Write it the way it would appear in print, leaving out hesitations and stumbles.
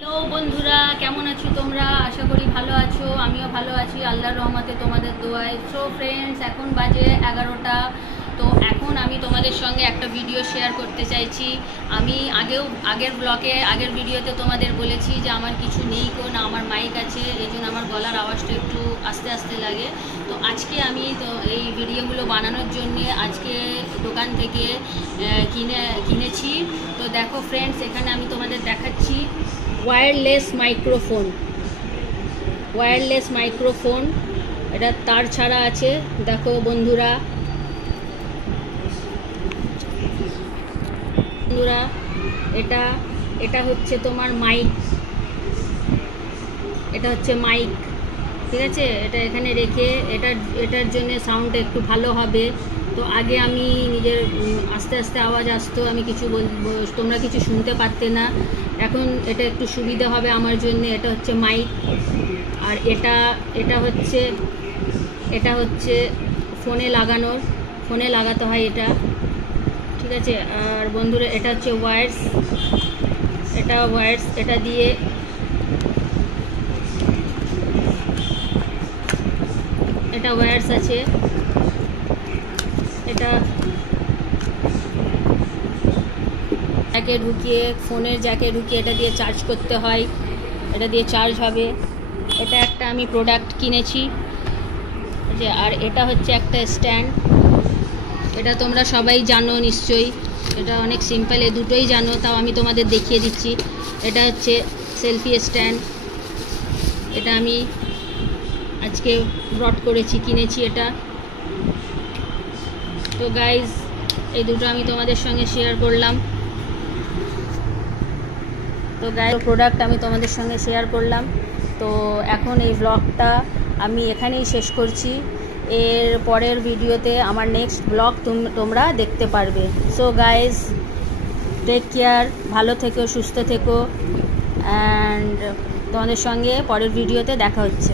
Hello বন্ধুরা, কেমন আছো তোমরা? আশা করি ভালো আছো। আমিও ভালো আছি আল্লাহর রহমতে, তোমাদের দোয়ায়। সো ফ্রেন্ডস, এখন বাজে 11টা। তো এখন আমি তোমাদের সঙ্গে একটা ভিডিও শেয়ার করতে চাইছি। আমি আগের ভিডিওতে তোমাদের বলেছি যে আমার কিছু নেই, না আমার মাইক আছে, এই জন্য আমার গলার আওয়াজটা একটু আস্তে আস্তে লাগে। তো আজকে আমি তো এই ভিডিওগুলো বানানোর জন্যে আজকে দোকান থেকে কিনেছি। তো দেখো ফ্রেন্ডস, এখানে আমি তোমাদের দেখাচ্ছি ওয়্যারলেস মাইক্রোফোন। এটা তার ছাড়া আছে। দেখো বন্ধুরা, এটা হচ্ছে তোমার মাইক। এটা হচ্ছে মাইক, ঠিক আছে? এটা এখানে রেখে এটার জন্য সাউন্ডটা একটু ভালো হবে। তো আগে আমি নিজের আস্তে আস্তে আওয়াজ আসতো, আমি কিছু তোমরা কিছু শুনতে পারতে না। এখন এটা একটু সুবিধা হবে আমার জন্য। এটা হচ্ছে মাইক। আর এটা হচ্ছে ফোনে লাগাতে হয় এটা, ঠিক আছে? আর বন্ধুরা, এটা হচ্ছে ওয়্যারস। এটা দিয়ে এটা ওয়্যারস আছে। এটা ফোনের জ্যাকে ঢুকিয়ে এটা দিয়ে চার্জ করতে হয়। এটা দিয়ে চার্জ হবে। এটা একটা আমি প্রোডাক্ট কিনেছি। আর এটা হচ্ছে একটা স্ট্যান্ড। এটা তোমরা সবাই জানো নিশ্চয়ই, এটা অনেক সিম্পল, এই দুটোই জানো, তাও আমি তোমাদের দেখিয়ে দিচ্ছি। এটা হচ্ছে সেলফি স্ট্যান্ড। এটা আমি আজকে কিনেছি এটা। তো গাইজ, এই দুটো আমি তোমাদের সঙ্গে শেয়ার করলাম। প্রোডাক্ট আমি তোমাদের সঙ্গে শেয়ার করলাম। তো এখন এই ব্লগটা আমি এখানেই শেষ করছি। এর পরের ভিডিওতে আমার নেক্সট ব্লগ তোমরা দেখতে পারবে। সো গাইজ, টেক কেয়ার, ভালো থেকো, সুস্থ থেকো, অ্যান্ড তোমাদের সঙ্গে পরের ভিডিওতে দেখা হচ্ছে।